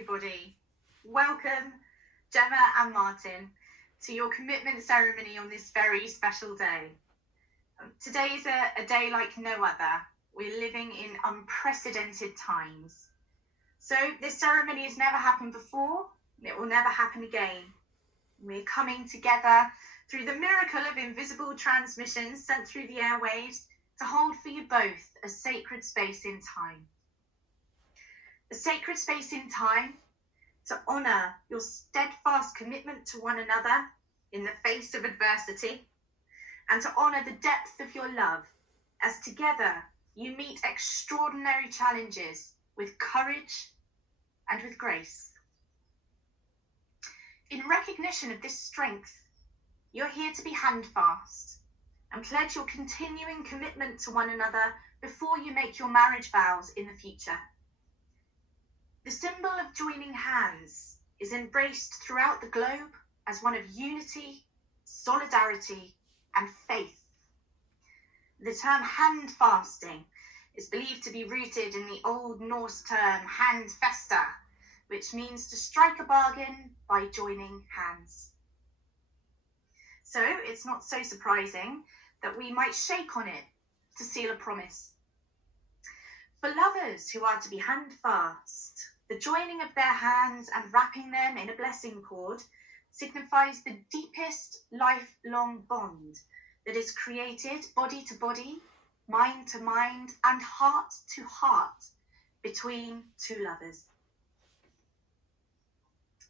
everybody. Welcome, Gemma and Martin, to your commitment ceremony on this very special day. Today is a day like no other. We're living in unprecedented times. So this ceremony has never happened before, and it will never happen again. We're coming together through the miracle of invisible transmissions sent through the airwaves to hold for you both a sacred space in time. A sacred space in time to honour your steadfast commitment to one another in the face of adversity, and to honour the depth of your love as together you meet extraordinary challenges with courage and with grace. In recognition of this strength, you're here to be handfast and pledge your continuing commitment to one another before you make your marriage vows in the future. The symbol of joining hands is embraced throughout the globe as one of unity, solidarity, and faith. The term handfasting is believed to be rooted in the Old Norse term handfesta, which means to strike a bargain by joining hands. So it's not so surprising that we might shake on it to seal a promise. For lovers who are to be handfast, the joining of their hands and wrapping them in a blessing cord signifies the deepest lifelong bond that is created body to body, mind to mind, and heart to heart between two lovers.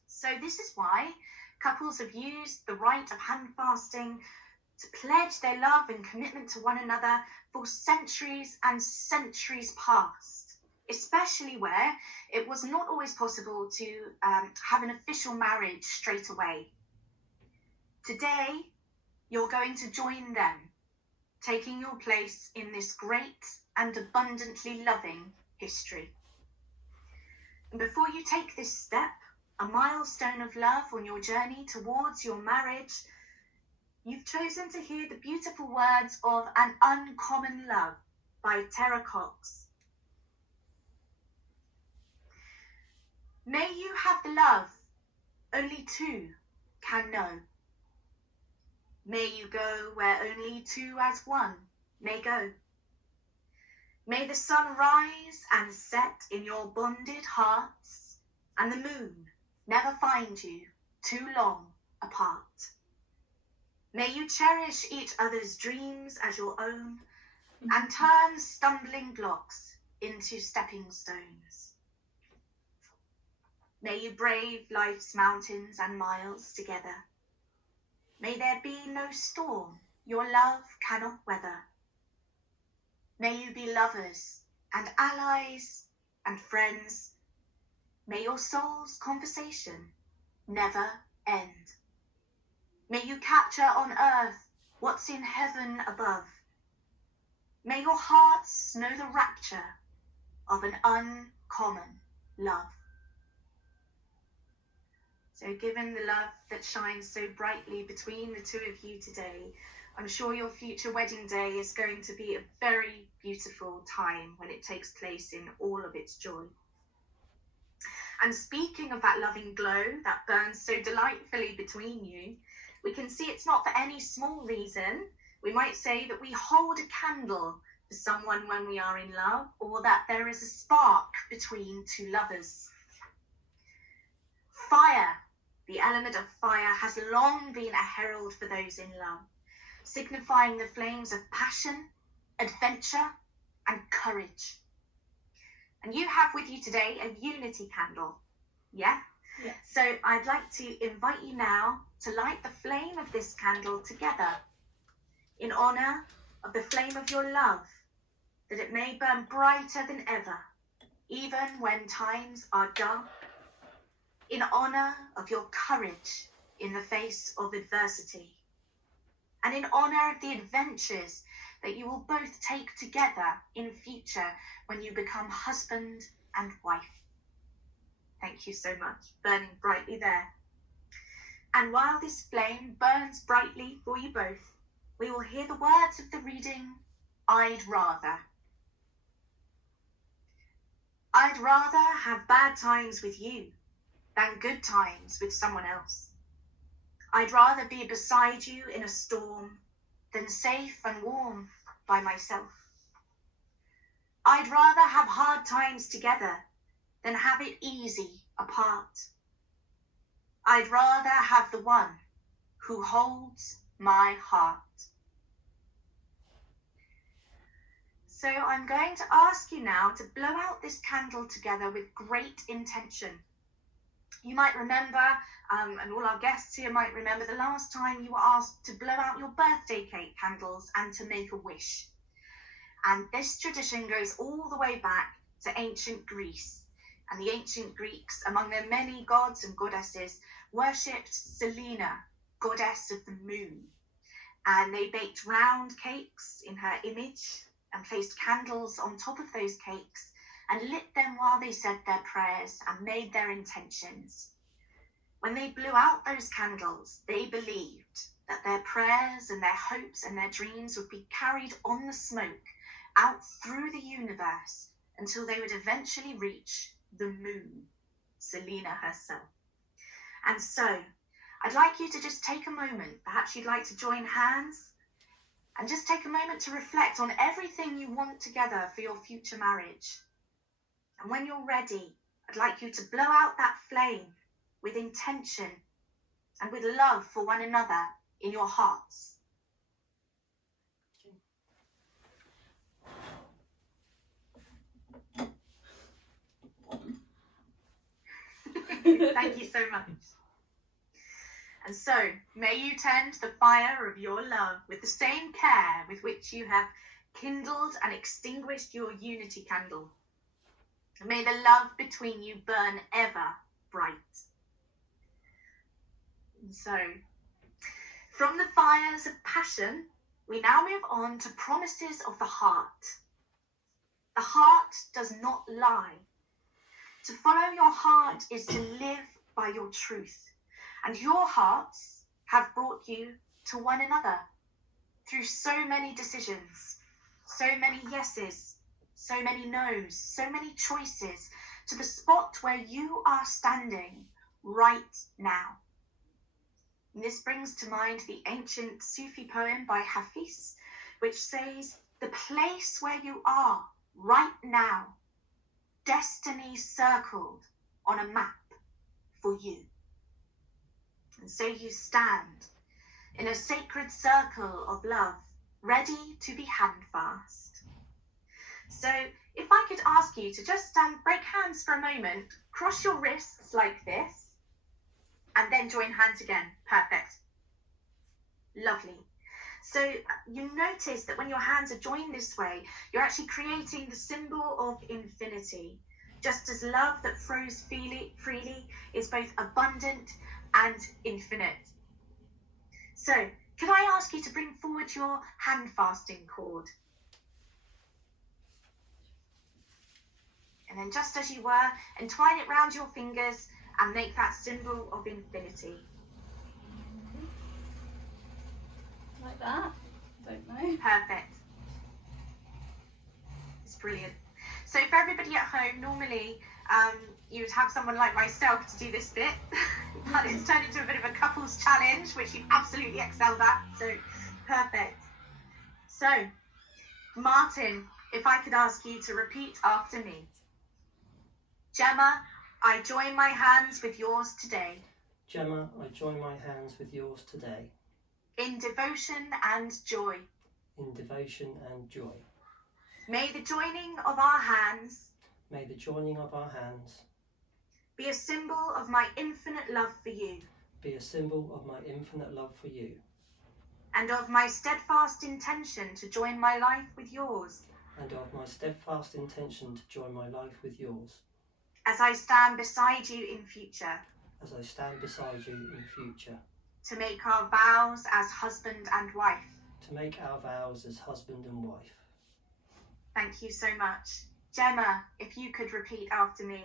So this is why couples have used the rite of handfasting to pledge their love and commitment to one another for centuries and centuries past, especially where it was not always possible to have an official marriage straight away. Today, you're going to join them, taking your place in this great and abundantly loving history. And before you take this step, a milestone of love on your journey towards your marriage, you've chosen to hear the beautiful words of An Uncommon Love by Tara Cox. May you have the love only two can know. May you go where only two as one may go. May the sun rise and set in your bonded hearts, and the moon never find you too long apart. May you cherish each other's dreams as your own, and turn stumbling blocks into stepping stones. May you brave life's mountains and miles together. May there be no storm your love cannot weather. May you be lovers and allies and friends. May your soul's conversation never end. May you capture on earth what's in heaven above. May your hearts know the rapture of an uncommon love. So given the love that shines so brightly between the two of you today, I'm sure your future wedding day is going to be a very beautiful time when it takes place in all of its joy. And speaking of that loving glow that burns so delightfully between you, we can see it's not for any small reason. We might say that we hold a candle for someone when we are in love, or that there is a spark between two lovers. Fire, the element of fire, has long been a herald for those in love, signifying the flames of passion, adventure, and courage. And you have with you today a unity candle, yeah? Yes. So I'd like to invite you now to light the flame of this candle together in honour of the flame of your love, that it may burn brighter than ever, even when times are dark, in honour of your courage in the face of adversity, and in honour of the adventures that you will both take together in future when you become husband and wife. Thank you so much, burning brightly there. And while this flame burns brightly for you both, we will hear the words of the reading, I'd rather. I'd rather have bad times with you than good times with someone else. I'd rather be beside you in a storm than safe and warm by myself. I'd rather have hard times together than have it easy apart. I'd rather have the one who holds my heart. So I'm going to ask you now to blow out this candle together with great intention. You might remember, and all our guests here might remember, the last time you were asked to blow out your birthday cake candles and to make a wish. And this tradition goes all the way back to ancient Greece. And the ancient Greeks, among their many gods and goddesses, worshipped Selene, goddess of the moon. And they baked round cakes in her image and placed candles on top of those cakes and lit them while they said their prayers and made their intentions. When they blew out those candles, they believed that their prayers and their hopes and their dreams would be carried on the smoke out through the universe until they would eventually reach the moon, Selene herself. And so, I'd like you to just take a moment, perhaps you'd like to join hands, and just take a moment to reflect on everything you want together for your future marriage. And when you're ready, I'd like you to blow out that flame with intention and with love for one another in your hearts. Thank you so much. And so, may you tend the fire of your love with the same care with which you have kindled and extinguished your unity candle. And may the love between you burn ever bright. And so, from the fires of passion, we now move on to promises of the heart. The heart does not lie. To follow your heart is to live by your truth. And your hearts have brought you to one another through so many decisions, so many yeses, so many no's, so many choices, to the spot where you are standing right now. And this brings to mind the ancient Sufi poem by Hafiz, which says, "The place where you are right now, destiny circled on a map for you." And so you stand in a sacred circle of love, ready to be handfast. So if I could ask you to just break hands for a moment, cross your wrists like this, and then join hands again. Perfect. Lovely. So you notice that when your hands are joined this way, you're actually creating the symbol of infinity. Just as love that flows freely is both abundant and infinite. So, could I ask you to bring forward your hand fasting cord? And then just as you were, entwine it round your fingers and make that symbol of infinity. Like that? Don't know. Perfect. It's brilliant. So for everybody at home, normally you would have someone like myself to do this bit, but it's turned into a bit of a couples challenge, which you've absolutely excelled at, so perfect. So, Martin, if I could ask you to repeat after me. Gemma, I join my hands with yours today. Gemma, I join my hands with yours today. In devotion and joy. In devotion and joy. May the joining of our hands May the joining of our hands be a symbol of my infinite love for you. Be a symbol of my infinite love for you. And of my steadfast intention to join my life with yours. And of my steadfast intention to join my life with yours. As I stand beside you in future. As I stand beside you in future. To make our vows as husband and wife. To make our vows as husband and wife. Thank you so much. Gemma, if you could repeat after me.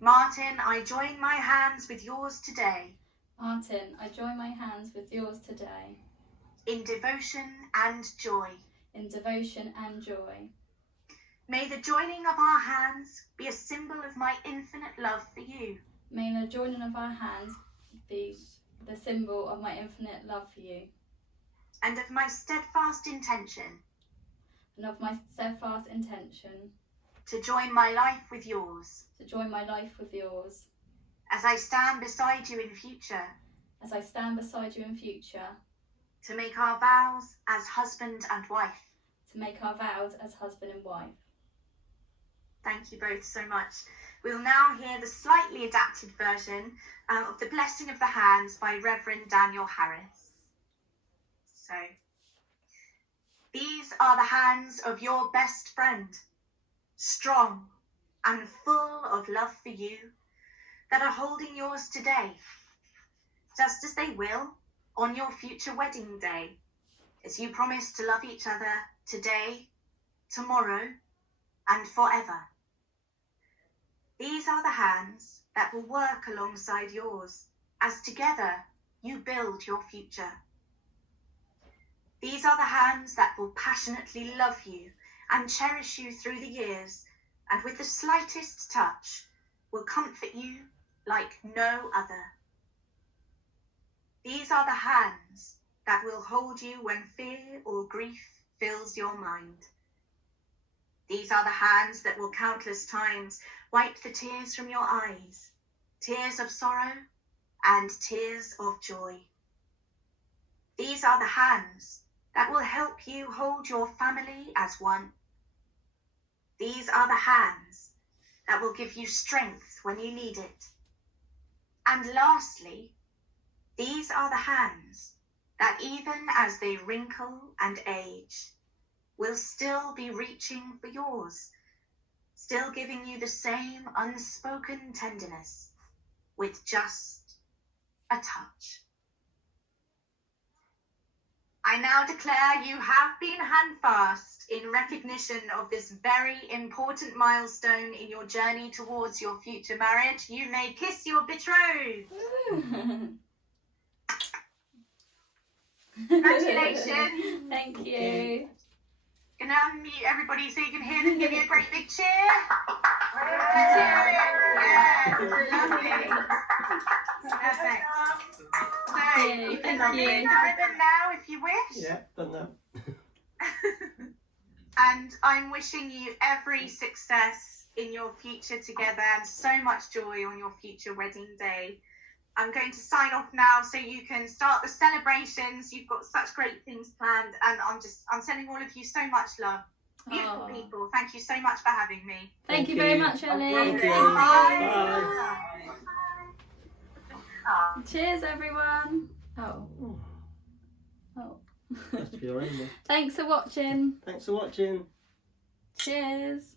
Martin, I join my hands with yours today. Martin, I join my hands with yours today. In devotion and joy. In devotion and joy. May the joining of our hands be a symbol of my infinite love for you. May the joining of our hands be the symbol of my infinite love for you, and of my steadfast intention and of my steadfast intention to join my life with yours, to join my life with yours, as I stand beside you in future, as I stand beside you in future, to make our vows as husband and wife. to make our vows as husband and wife. Thank you both so much. We'll now hear the slightly adapted version of the Blessing of the Hands by Reverend Daniel Harris. So, these are the hands of your best friend, strong and full of love for you, that are holding yours today, just as they will on your future wedding day, as you promise to love each other today, tomorrow, and forever. These are the hands that will work alongside yours, as together you build your future. These are the hands that will passionately love you and cherish you through the years, and with the slightest touch will comfort you like no other. These are the hands that will hold you when fear or grief fills your mind. These are the hands that will countless times wipe the tears from your eyes, tears of sorrow and tears of joy. These are the hands that will help you hold your family as one. These are the hands that will give you strength when you need it. And lastly, these are the hands that even as they wrinkle and age, will still be reaching for yours, still giving you the same unspoken tenderness with just a touch. I now declare you have been handfast in recognition of this very important milestone in your journey towards your future marriage. You may kiss your betrothed. Congratulations. Thank you. Can I unmute everybody so you can hear them? Give you a great big cheer. Yeah, lovely. Perfect. So you can Thank you. remove the ribbon now if you wish. Yeah, done that. And I'm wishing you every success in your future together and so much joy on your future wedding day. I'm going to sign off now so you can start the celebrations. You've got such great things planned, and I'm sending all of you so much love. Beautiful people. Thank you so much for having me. Thank you very much, Ellie. Thank you. Bye. Bye. Cheers, everyone. Oh. That's for your own one. Thanks for watching. Thanks for watching. Cheers.